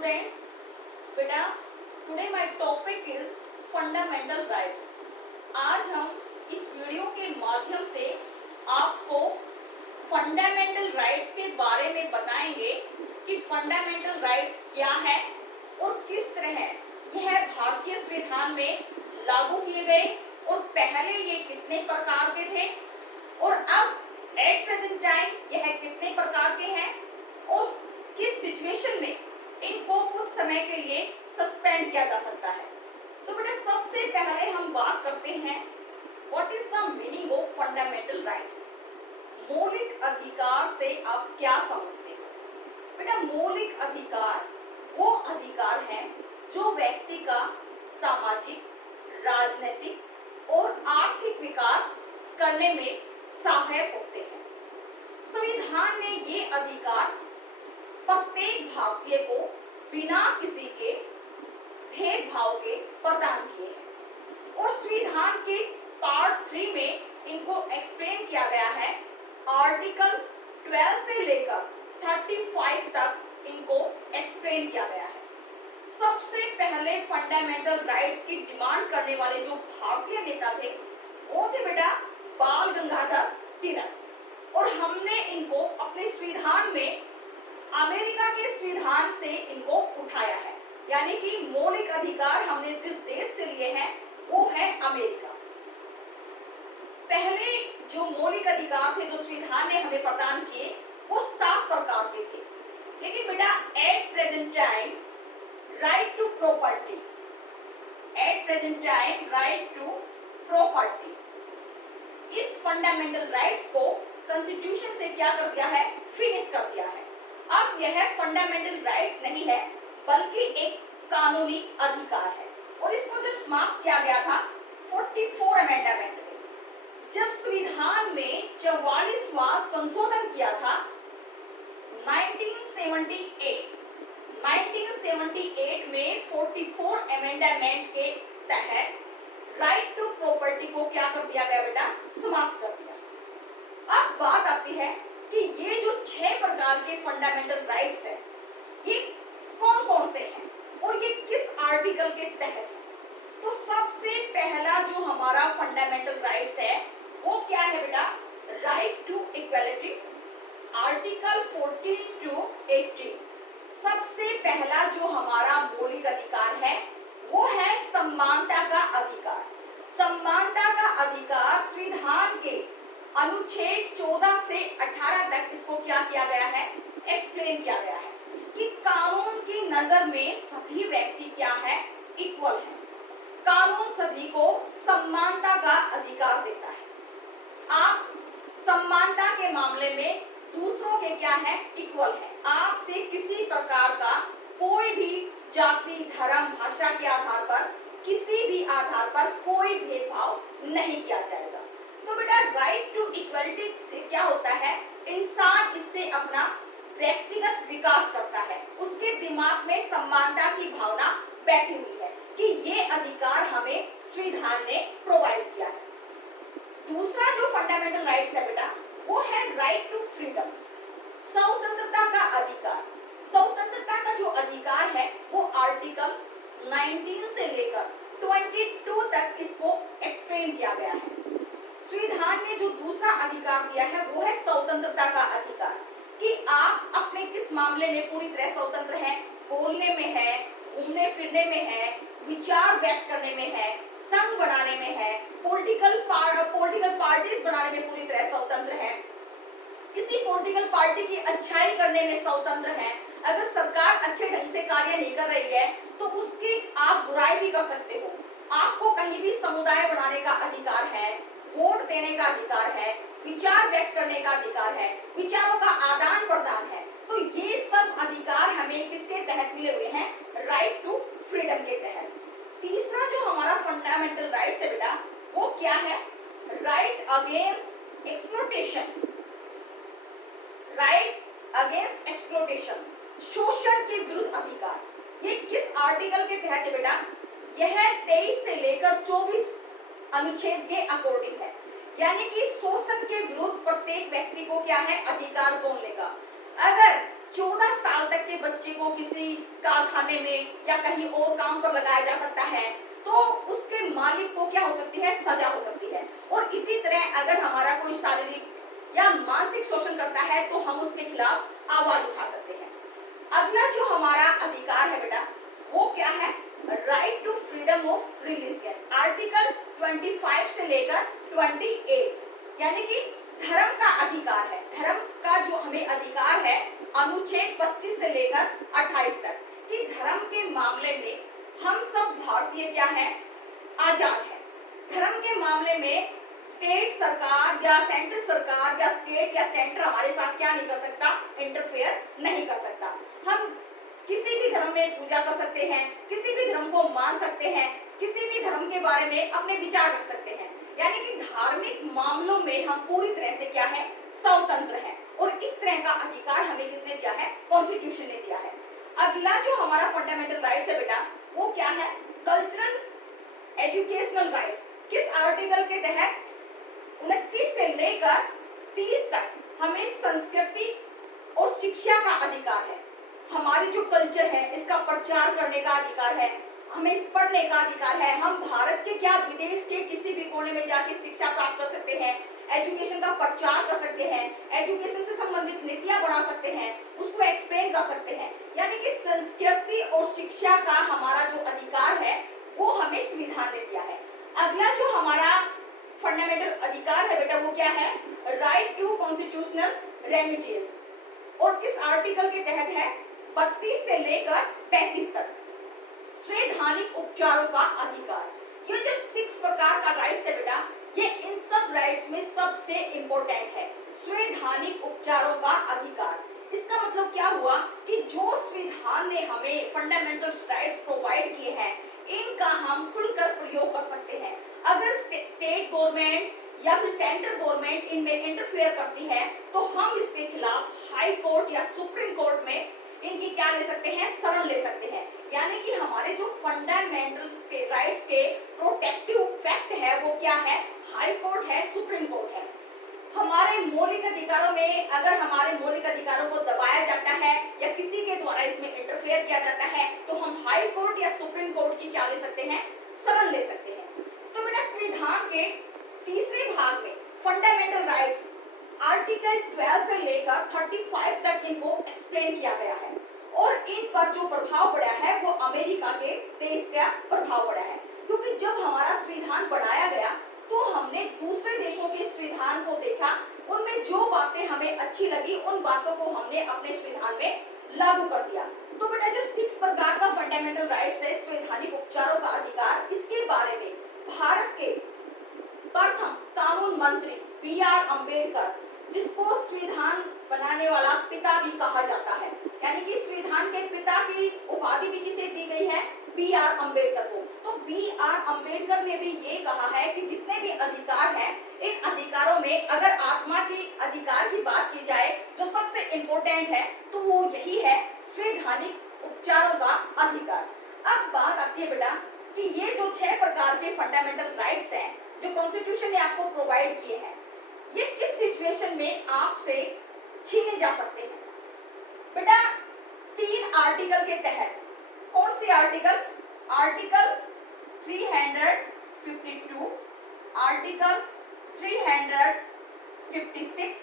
Students, बेटा today my topic is fundamental rights. आज हम इस वीडियो के माध्यम से आपको फंडामेंटल राइट्स के बारे में बताएंगे कि फंडामेंटल राइट्स क्या है और किस तरह यह भारतीय संविधान में लागू किए गए और पहले ये कितने प्रकार के थे और अब एट प्रेजेंट टाइम यह कितने प्रकार के हैं और किस सिचुएशन में इनको कुछ समय के लिए सस्पेंड किया जा सकता है। तो बेटा सबसे पहले हम बात करते हैं what is the meaning of fundamental rights. मौलिक अधिकार से आप क्या समझते हो? बेटा मौलिक अधिकार वो अधिकार हैं जो व्यक्ति का सामाजिक, राजनीतिक और आर्थिक विकास करने में सहायक होते हैं। संविधान ने ये अधिकार प्रत्येक भारतीय को बिना किसी के भेदभाव के प्रदान किए हैं और संविधान के पार्ट 3 में इनको एक्सप्लेन किया गया है। आर्टिकल 12 से लेकर 35 तक इनको एक्सप्लेन किया गया है। सबसे पहले फंडामेंटल राइट्स की डिमांड करने वाले जो भारतीय नेता थे वो थे बेटा बाल गंगाधर तिलक और हमने इनको अपने संविधान में अमेरिका के संविधान से इनको उठाया है, यानी कि मौलिक अधिकार हमने जिस देश से लिए हैं वो है अमेरिका। पहले जो मौलिक अधिकार थे जो संविधान ने हमें प्रदान किए वो 7 प्रकार के थे, लेकिन बेटा at present time right to property, at present time right to property, इस फंडामेंटल राइट्स को कॉन्स्टिट्यूशन से क्या कर दिया है, फिनिश कर दिया है। अब यह फंडामेंटल राइट्स नहीं है बल्कि एक कानूनी अधिकार है और इसको जो समाप्त किया गया था 44 अमेंडमेंट में। जब संविधान में 44वां संशोधन किया था 1978 में 44 अमेंडमेंट के तहत राइट टू प्रॉपर्टी को क्या कर दिया गया बेटा, समाप्त कर दिया। अब बात आती है कि ये जो 6 प्रकार के फंडामेंटल राइट्स हैं ये कौन कौन से हैं और ये किस आर्टिकल के तहत है। तो सबसे पहला जो हमारा फंडामेंटल राइट्स है वो क्या है बेटा, right to equality, article 14 to 18। सबसे पहला जो हमारा मौलिक अधिकार है वो है समानता का अधिकार। समानता का अधिकार संविधान के अनुच्छेद 14 से 18 तक इसको क्या किया गया है, एक्सप्लेन किया गया है कि कानून की नजर में सभी व्यक्ति क्या है, इक्वल है। कानून सभी को समानता का अधिकार देता है। आप समानता के मामले में दूसरों के क्या है, इक्वल है। आपसे किसी प्रकार का कोई भी जाति, धर्म, भाषा के आधार पर, किसी भी आधार पर कोई भेदभाव नहीं किया जाएगा। तो बेटा राइट टू इक्वलिटी से क्या होता है, इंसान इससे अपना व्यक्तिगत विकास करता है, उसके दिमाग में समानता की भावना बैठी हुई है कि ये अधिकार हमें संविधान ने प्रोवाइड किया है। दूसरा जो फंडामेंटल राइट्स है बेटा वो है राइट टू फ्रीडम, स्वतंत्रता का अधिकार। स्वतंत्रता का जो अधिकार है वो आर्टिकल 19 से लेकर 22 तक इसको एक्सप्लेन किया गया है। संविधान ने जो दूसरा अधिकार दिया है वो है स्वतंत्रता का अधिकार कि आप अपने किस मामले में पूरी तरह स्वतंत्र हैं, बोलने में है, घूमने फिरने में है, विचार व्यक्त करने में है, संघ बनाने में है, पॉलिटिकल पार्टीज बनाने में पूरी तरह स्वतंत्र है, किसी पॉलिटिकल पार्टी की अच्छाई करने में स्वतंत्र है। अगर सरकार अच्छे ढंग से कार्य नहीं कर रही है तो उसकी आप बुराई भी कर सकते हो। आपको कहीं भी समुदाय बनाने का अधिकार है, वोट देने का अधिकार है, विचार व्यक्त करने का अधिकार है, विचारों का आदान प्रदान है। तो ये सब अधिकार हमें किसके तहत मिले हुए हैं, राइट टू फ्रीडम के तहत। तीसरा जो हमारा फंडामेंटल राइट्स है बेटा वो क्या है, right against exploitation, right against exploitation, शोषण के विरुद्ध अधिकार। ये किस आर्टिकल के तहत है बेटा, यह 23 से लेकर 24 अनुच्छेद के अकॉर्डिंग है, यानी कि शोषण के विरुद्ध प्रत्येक व्यक्ति को क्या है, अधिकार कौन लेगा। अगर 14 साल तक के बच्चे को किसी कारखाने में या कहीं और काम पर लगाया जा सकता है, तो उसके मालिक को क्या हो सकती है, सजा हो सकती है। और इसी तरह अगर हमारा कोई शारीरिक या मानसिक शोषण करता है तो हम उसके खिलाफ आवाज उठा सकते हैं। अगला जो हमारा अधिकार है बेटा वो क्या है, right to freedom of religion, article 25 से लेकर 28, यानी कि धर्म का अधिकार है। धर्म का जो हमें अधिकार है अनुच्छेद 25 से लेकर 28 तक, कि धर्म के मामले में हम सब भारतीय क्या है, आजाद है। धर्म के मामले में स्टेट सरकार या सेंट्रल सरकार या स्टेट या सेंटर हमारे साथ क्या नहीं कर सकता, इंटरफेयर नहीं कर सकता। हम किसी भी धर्म में पूजा कर सकते हैं, किसी भी धर्म को मान सकते हैं, किसी भी धर्म के बारे में अपने विचार रख सकते हैं, यानी कि धार्मिक मामलों में हम पूरी तरह से क्या है, स्वतंत्र हैं। और इस तरह का अधिकार हमें किसने दिया है, कॉन्स्टिट्यूशन ने दिया है। अगला जो हमारा फंडामेंटल राइट्स है बेटा वो क्या है, कल्चरल एजुकेशनल राइट्स। किस आर्टिकल के तहत, 29 से लेकर 30 तक हमें संस्कृति और शिक्षा का अधिकार है। हमारी जो कल्चर है इसका प्रचार करने का अधिकार है, हमें पढ़ने का अधिकार है। हम भारत के क्या विदेश के किसी भी कोने में जाके शिक्षा प्राप्त कर सकते हैं, एजुकेशन का प्रचार कर सकते हैं, एजुकेशन से संबंधित नीतियां बना सकते हैं, उसको एक्सप्लेन कर सकते हैं। यानी कि संस्कृति और शिक्षा का हमारा जो अधिकार है वो हमें संविधान ने दिया है। अगला जो हमारा फंडामेंटल अधिकार है बेटा वो क्या है, राइट टू कॉन्स्टिट्यूशनल रेमिडीज। और किस आर्टिकल के तहत है, 32 से लेकर 35 तक, संवैधानिक उपचारों का अधिकार। ये जो 6 प्रकार का राइट्स है बेटा, ये इन सब राइट्स में सबसे इंपॉर्टेंट है, संवैधानिक उपचारों का अधिकार। इसका मतलब क्या हुआ कि जो संविधान ने हमें फंडामेंटल राइट्स प्रोवाइड किए हैं इनका हम खुलकर प्रयोग कर सकते हैं। अगर स्टेट गवर्नमेंट या फिर सेंट्रल गवर्नमेंट इनमें इंटरफेयर करती है तो हम इसके खिलाफ हाई कोर्ट या सुप्रीम कोर्ट में इनकी क्या ले सकते हैं, शरण ले सकते हैं। यानी कि हमारे जो फंडामेंटल राइट्स के प्रोटेक्टिव फैक्ट है वो क्या है, हाई कोर्ट है, सुप्रीम कोर्ट है। हमारे मौलिक अधिकारों में अगर हमारे मौलिक अधिकारों को दबाया जाता है या किसी के द्वारा इसमें इंटरफेयर किया जाता है तो हम हाई कोर्ट या सुप्रीम कोर्ट की क्या ले सकते हैं, शरण ले सकते हैं। तो बेटा संविधान के तीसरे भाग में फंडामेंटल राइट्स आर्टिकल 12 से लेकर 35 तक इनको एक्सप्लेन किया गया है। और इन पर जो प्रभाव पड़ा है वो अमेरिका के देश का प्रभाव पड़ा है, क्योंकि जब हमारा संविधान बनाया गया तो हमने दूसरे देशों के संविधान को देखा, उनमें जो बातें हमें अच्छी लगी उन बातों को हमने अपने संविधान में लागू कर दिया। तो बेटा जो 6 प्रकार का फंडामेंटल राइट्स है, संवैधानिक उपचारों का अधिकार, इसके बारे में भारत के प्रथम कानून मंत्री B.R. अम्बेडकर, जिसको संविधान बनाने वाला पिता भी कहा जाता है, यानी कि संविधान के पिता की उपाधि भी किसे दी गई है, B.R. अम्बेडकर को। तो B.R. अम्बेडकर ने भी ये कहा है कि जितने भी अधिकार हैं इन अधिकारों में अगर आत्मा के अधिकार की बात की जाए जो सबसे इम्पोर्टेंट है तो वो यही है, संवैधानिक उपचारों का अधिकार। अब बात आती है बेटा कि ये जो 6 प्रकार के फंडामेंटल राइट्स हैं जो कॉन्स्टिट्यूशन ने आपको प्रोवाइड किए हैं, ये किस सिचुएशन में आपसे छीने जा सकते हैं। बेटा 3 आर्टिकल के तहत, कौन सी आर्टिकल, आर्टिकल 352, आर्टिकल 356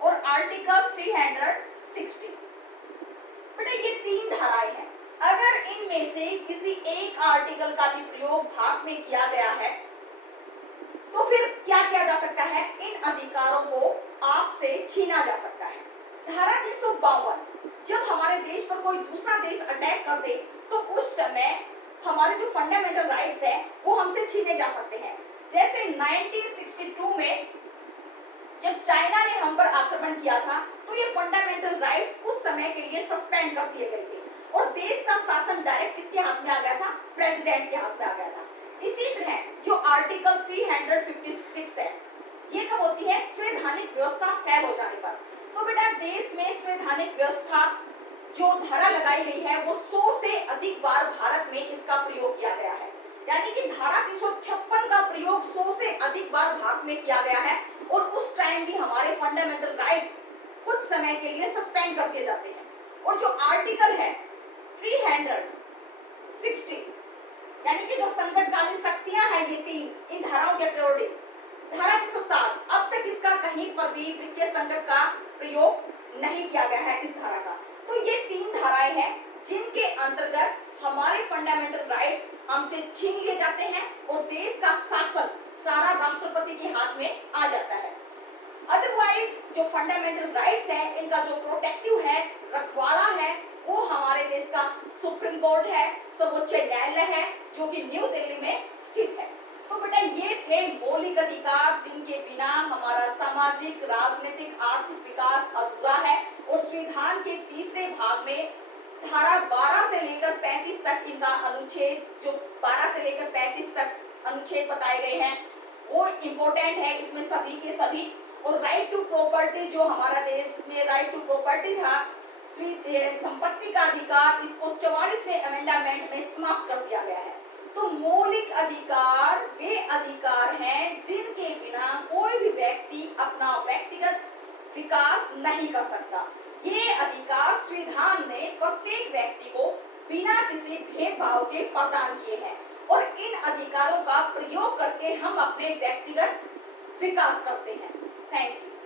और आर्टिकल 360। बेटा ये 3 धाराएं हैं, अगर इनमें से किसी एक आर्टिकल का भी प्रयोग भारत में किया गया है तो फिर क्या किया जा सकता है, इन अधिकारों को आपसे छीना जा सकता है। धारा 352, जब हमारे देश पर कोई दूसरा देश अटैक कर दे तो उस समय हमारे जो फंडामेंटल राइट्स है वो हमसे छीने जा सकते हैं। जैसे 1962 में जब चाइना ने हम पर आक्रमण किया था तो ये फंडामेंटल राइट्स कुछ समय के लिए सस्पेंड कर दिए गए थे और देश का शासन डायरेक्ट किसके हाथ में आ गया था, प्रेसिडेंट के हाथ में आ गया था। इसी तरह जो आर्टिकल 356 है ये कब होती है, संवैधानिक व्यवस्था फेल हो जाने पर। तो बेटा देश में संवैधानिक व्यवस्था जो धारा लगाई गई है वो 100 से अधिक बार भारत में इसका प्रयोग किया गया है, यानी कि धारा 356 का प्रयोग 100 से अधिक बार भारत में किया गया है। और उस टाइम भी हमारे फंडामेंटल राइट्स कुछ समय के लिए सस्पेंड कर दिए जाते हैं। और जो आर्टिकल है 360 यानी कि जो संकटकालीन शक्तियां हैं ये तीन इन धाराओं के अकॉर्डिंग, धारा 360 अब तक इसका कहीं पर भी वित्तीय संकट का प्रयोग नहीं किया गया है इस धारा का। तो ये तीन धाराएं हैं जिनके अंतर्गत हमारे फंडामेंटल राइट्स हमसे छीन लिए जाते हैं और देश का शासन सारा राष्ट्रपति के हाथ में आ जाता है। अदरवाइज जो फंडामेंटल राइट्स है इनका जो प्रोटेक्टिव है, रखवाला है, वो हमारे देश का सुप्रीम कोर्ट है, सर्वोच्च न्यायालय है जो कि न्यू दिल्ली में स्थित है। तो बेटा ये थे मौलिक अधिकार जिनके बिना हमारा सामाजिक, राजनीतिक, आर्थिक विकास अधूरा है। और संविधान के तीसरे भाग में धारा 12 से लेकर 35 तक इनका अनुच्छेद, जो 12 से लेकर 35 तक अनुच्छेद बताए गए हैं वो इम्पोर्टेंट है इसमें सभी के सभी। और राइट टू प्रॉपर्टी जो हमारा देश में राइट टू प्रॉपर्टी था, संपत्ति का अधिकार, इसको 44वें अमेंडमेंट में समाप्त कर दिया गया है। तो मौलिक अधिकार वे अधिकार हैं जिनके बिना कोई भी व्यक्ति अपना व्यक्तिगत विकास नहीं कर सकता। ये अधिकार संविधान ने प्रत्येक व्यक्ति को बिना किसी भेदभाव के प्रदान किए हैं और इन अधिकारों का प्रयोग करके हम अपने व्यक्तिगत विकास करते हैं। Thank you.